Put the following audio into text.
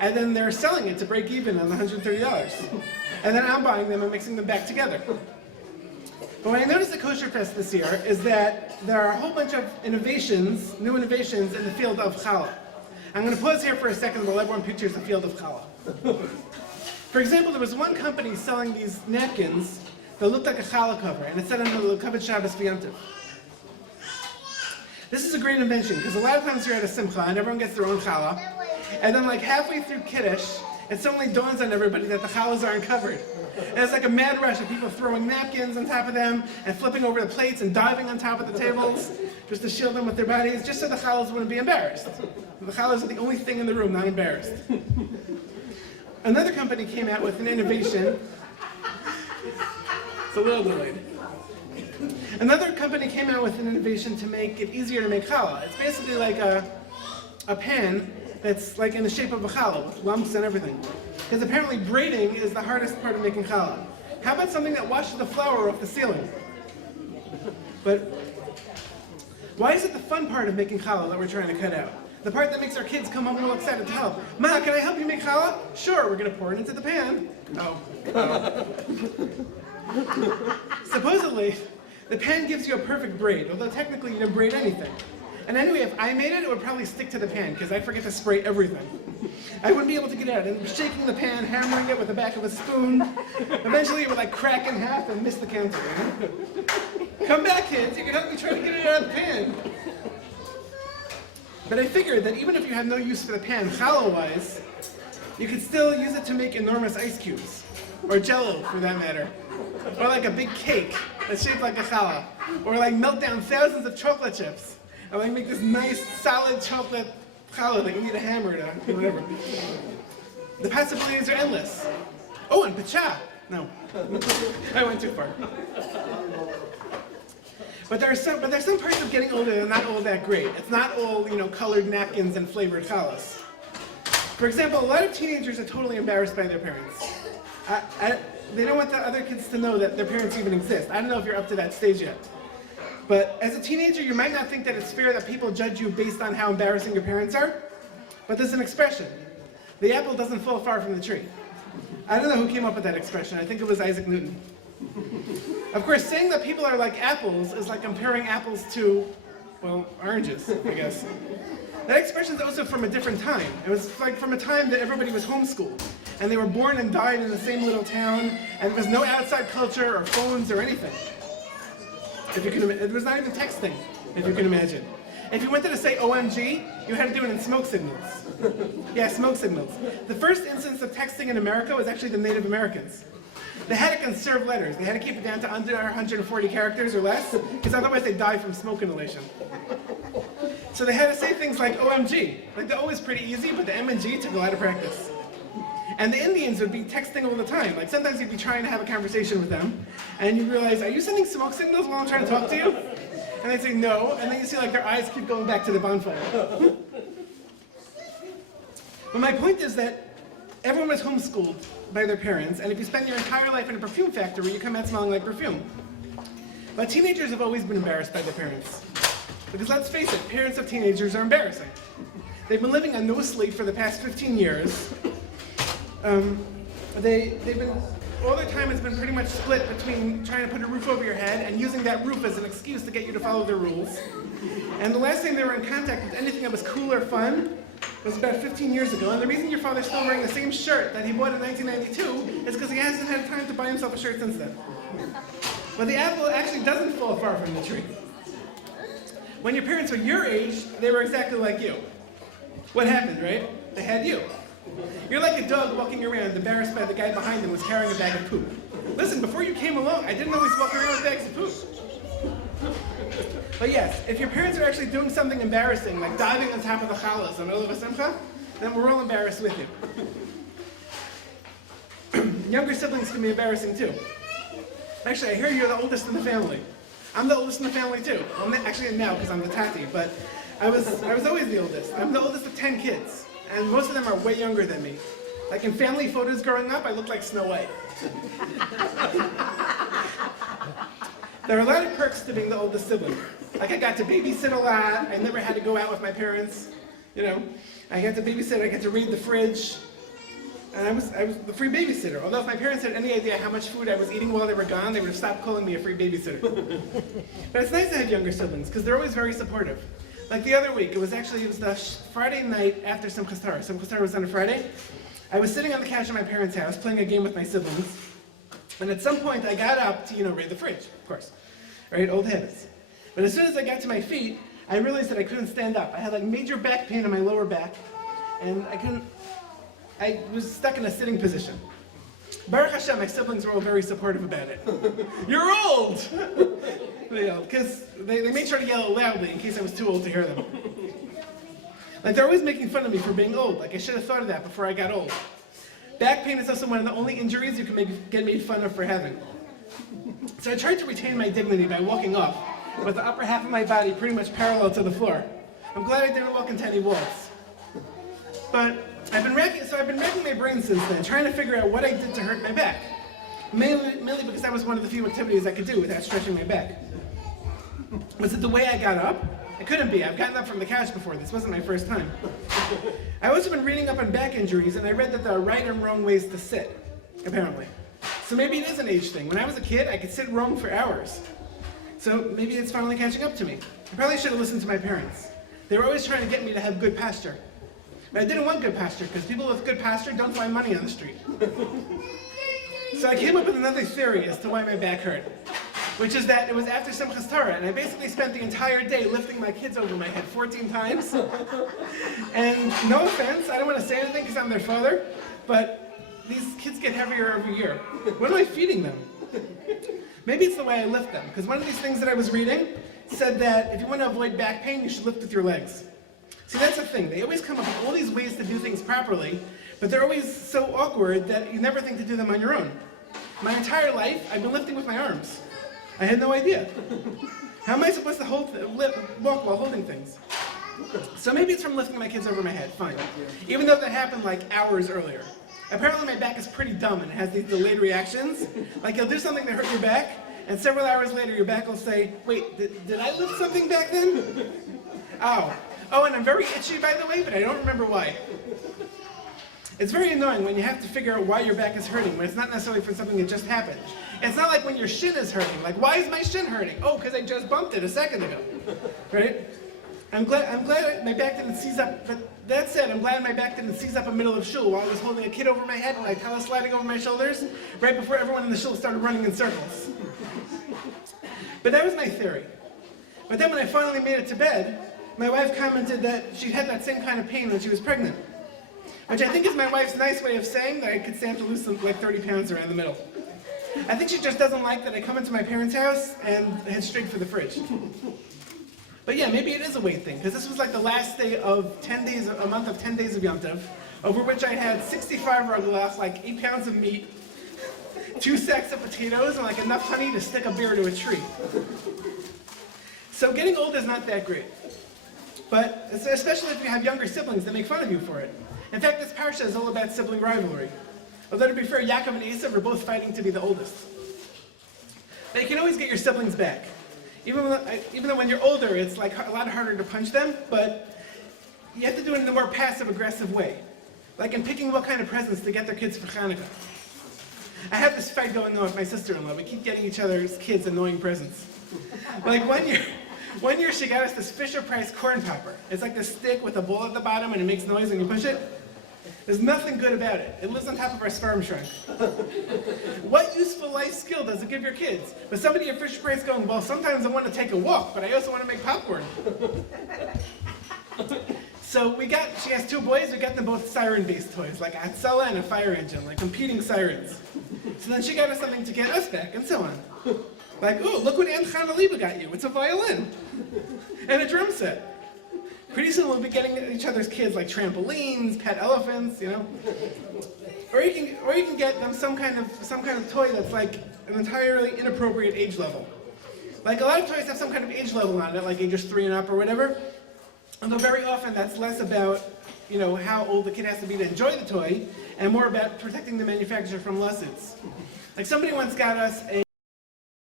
and then they're selling it to break even on the $130. And then I'm buying them and mixing them back together. But what I noticed at Kosher Fest this year is that there are a whole bunch of innovations, new innovations in the field of challah. I'm going to pause here for a second while everyone pictures the field of challah. For example, there was one company selling these napkins that looked like a challah cover, and it said on the Kavod Shabbos V'Yontiv. This is a great invention, because a lot of times you're at a simcha and everyone gets their own challah, and then like halfway through Kiddush, it suddenly dawns on everybody that the challahs aren't covered. And it's like a mad rush of people throwing napkins on top of them, and flipping over the plates and diving on top of the tables, just to shield them with their bodies, just so the challahs wouldn't be embarrassed. The challahs are the only thing in the room not embarrassed. Another company came out with an innovation. It's a little delayed. Another company came out with an innovation to make it easier to make challah. It's basically like a pan that's like in the shape of a challah, with lumps and everything. Because apparently braiding is the hardest part of making challah. How about something that washes the flour off the ceiling? But why is it the fun part of making challah that we're trying to cut out? The part that makes our kids come home all excited to help. Ma, can I help you make challah? Sure, we're going to pour it into the pan. Supposedly, the pan gives you a perfect braid, although technically you didn't braid anything. And anyway, if I made it, it would probably stick to the pan, because I forget to spray everything. I wouldn't be able to get it out. And shaking the pan, hammering it with the back of a spoon. Eventually it would like crack in half and miss the counter. Come back, kids, you can help me try to get it out of the pan. But I figured that even if you had no use for the pan, challah-wise, you could still use it to make enormous ice cubes. Or jello, for that matter. Or like a big cake that's shaped like a challah. Or like melt down thousands of chocolate chips. And like make this nice, solid chocolate challah that you need a hammer to, whatever. The possibilities are endless. Oh, and pacha. No, I went too far. But there's some parts of getting older that are not all that great. It's not all, colored napkins and flavored challahs. For example, a lot of teenagers are totally embarrassed by their parents. They don't want the other kids to know that their parents even exist. I don't know if you're up to that stage yet. But as a teenager, you might not think that it's fair that people judge you based on how embarrassing your parents are. But there's an expression. The apple doesn't fall far from the tree. I don't know who came up with that expression. I think it was Isaac Newton. Of course, saying that people are like apples is like comparing apples to, well, oranges, I guess. That expression is also from a different time. It was like from a time that everybody was homeschooled. And they were born and died in the same little town. And there was no outside culture or phones or anything. It was not even texting, if you can imagine. If you wanted to say OMG, you had to do it in smoke signals. Yeah, smoke signals. The first instance of texting in America was actually the Native Americans. They had to conserve letters. They had to keep it down to under 140 characters or less, because otherwise they'd die from smoke inhalation. So they had to say things like OMG. Like the O is pretty easy, but the M and G took a lot of practice. And the Indians would be texting all the time. Like sometimes you'd be trying to have a conversation with them, and you realize, are you sending smoke signals while I'm trying to talk to you? And they'd say no, and then you see like their eyes keep going back to the bonfire. But my point is that everyone was homeschooled by their parents, and if you spend your entire life in a perfume factory, you come out smelling like perfume. But teenagers have always been embarrassed by their parents. Because let's face it, parents of teenagers are embarrassing. They've been living on no sleep for the past 15 years. All their time has been pretty much split between trying to put a roof over your head and using that roof as an excuse to get you to follow their rules. And the last time they were in contact with anything that was cool or fun was about 15 years ago. And the reason your father's still wearing the same shirt that he bought in 1992 is because he hasn't had time to buy himself a shirt since then. But the apple actually doesn't fall far from the tree. When your parents were your age, they were exactly like you. What happened, right? They had you. You're like a dog walking around embarrassed by the guy behind him who's carrying a bag of poop. Listen, before you came along, I didn't always walk around with bags of poop. But yes, if your parents are actually doing something embarrassing, like diving on top of the challahs in the middle of a simcha, then we're all embarrassed with you. Younger siblings can be embarrassing too. Actually, I hear you're the oldest in the family. I'm the oldest in the family too. Well, actually now, because I'm the tati, but I was always the oldest. I'm the oldest of 10 kids. And most of them are way younger than me. Like in family photos growing up, I looked like Snow White. There are a lot of perks to being the oldest sibling. Like I got to babysit a lot, I never had to go out with my parents. I got to babysit, I got to read the fridge, And I was the free babysitter. Although if my parents had any idea how much food I was eating while they were gone, they would have stopped calling me a free babysitter. But it's nice to have younger siblings, because they're always very supportive. Like the other week, it was the Friday night after Simchas Torah. Simchas Torah was on a Friday. I was sitting on the couch at my parents' house playing a game with my siblings. And at some point, I got up to, raid the fridge, of course. Right, old habits. But as soon as I got to my feet, I realized that I couldn't stand up. I had like major back pain in my lower back, and I was stuck in a sitting position. Baruch Hashem, my siblings were all very supportive about it. You're old! Because they made sure to yell loudly in case I was too old to hear them. Like they're always making fun of me for being old. Like I should have thought of that before I got old. Back pain is also one of the only injuries you can get made fun of for having. So I tried to retain my dignity by walking up, with the upper half of my body pretty much parallel to the floor. I'm glad I didn't walk into any walls. But I've been racking my brain since then, trying to figure out what I did to hurt my back. Mainly because that was one of the few activities I could do without stretching my back. Was it the way I got up? It couldn't be. I've gotten up from the couch before. This wasn't my first time. I've also been reading up on back injuries, and I read that there are right and wrong ways to sit, apparently. So maybe it is an age thing. When I was a kid, I could sit wrong for hours. So maybe it's finally catching up to me. I probably should have listened to my parents. They were always trying to get me to have good posture. But I didn't want good posture, because people with good posture don't find money on the street. So I came up with another theory as to why my back hurt, which is that it was after Simchas Torah, and I basically spent the entire day lifting my kids over my head 14 times. And no offense, I don't want to say anything because I'm their father, but these kids get heavier every year. What am I feeding them? Maybe it's the way I lift them, because one of these things that I was reading said that if you want to avoid back pain, you should lift with your legs. See, that's the thing. They always come up with all these ways to do things properly, but they're always so awkward that you never think to do them on your own. My entire life, I've been lifting with my arms. I had no idea. How am I supposed to walk while holding things? So maybe it's from lifting my kids over my head, fine. Even though that happened like hours earlier. Apparently my back is pretty dumb and it has these delayed reactions. Like you'll do something to hurt your back, and several hours later your back will say, wait, did I lift something back then? Ow. Oh, and I'm very itchy by the way, but I don't remember why. It's very annoying when you have to figure out why your back is hurting, when it's not necessarily for something that just happened. It's not like when your shin is hurting. Like, why is my shin hurting? Oh, because I just bumped it a second ago. Right? I'm glad my back didn't seize up, but that said, I'm glad my back didn't seize up in the middle of shul while I was holding a kid over my head and like sliding over my shoulders, right before everyone in the shul started running in circles. But that was my theory. But then when I finally made it to bed, my wife commented that she had that same kind of pain when she was pregnant. Which I think is my wife's nice way of saying that I could stand to lose like 30 pounds around the middle. I think she just doesn't like that I come into my parents' house and head straight for the fridge. But yeah, maybe it is a weight thing, because this was like the last day of 10 days, a month of 10 days of Yom Tov, over which I had 65 ragulach, like 8 pounds of meat, 2 sacks of potatoes, and like enough honey to stick a beer to a tree. So getting old is not that great. But especially if you have younger siblings that make fun of you for it. In fact, this parsha is all about sibling rivalry. Although to be fair, Yaakov and Esav are both fighting to be the oldest. But you can always get your siblings back. Even though when you're older, it's like a lot harder to punch them, but you have to do it in a more passive-aggressive way. Like in picking what kind of presents to get their kids for Hanukkah. I have this fight going on with my sister-in-law. We keep getting each other's kids annoying presents. Like one year she got us this Fisher-Price corn popper. It's like this stick with a ball at the bottom and it makes noise when you push it. There's nothing good about it. It lives on top of our sperm shrunk. What useful life skill does it give your kids? But somebody at Fisher-Price going, well, sometimes I want to take a walk, but I also want to make popcorn. So she has 2 boys, we got them both siren-based toys, like a Hatzala and a fire engine, like competing sirens. So then she got us something to get us back, and so on. Like, ooh, look what Aunt Chana Liba got you. It's a violin. And a drum set. Pretty soon we'll be getting each other's kids like trampolines, pet elephants, Or you can get them some kind of toy that's like an entirely inappropriate age level. Like a lot of toys have some kind of age level on it, like ages 3 and up or whatever. Although very often that's less about, how old the kid has to be to enjoy the toy, and more about protecting the manufacturer from lawsuits. Like somebody once got us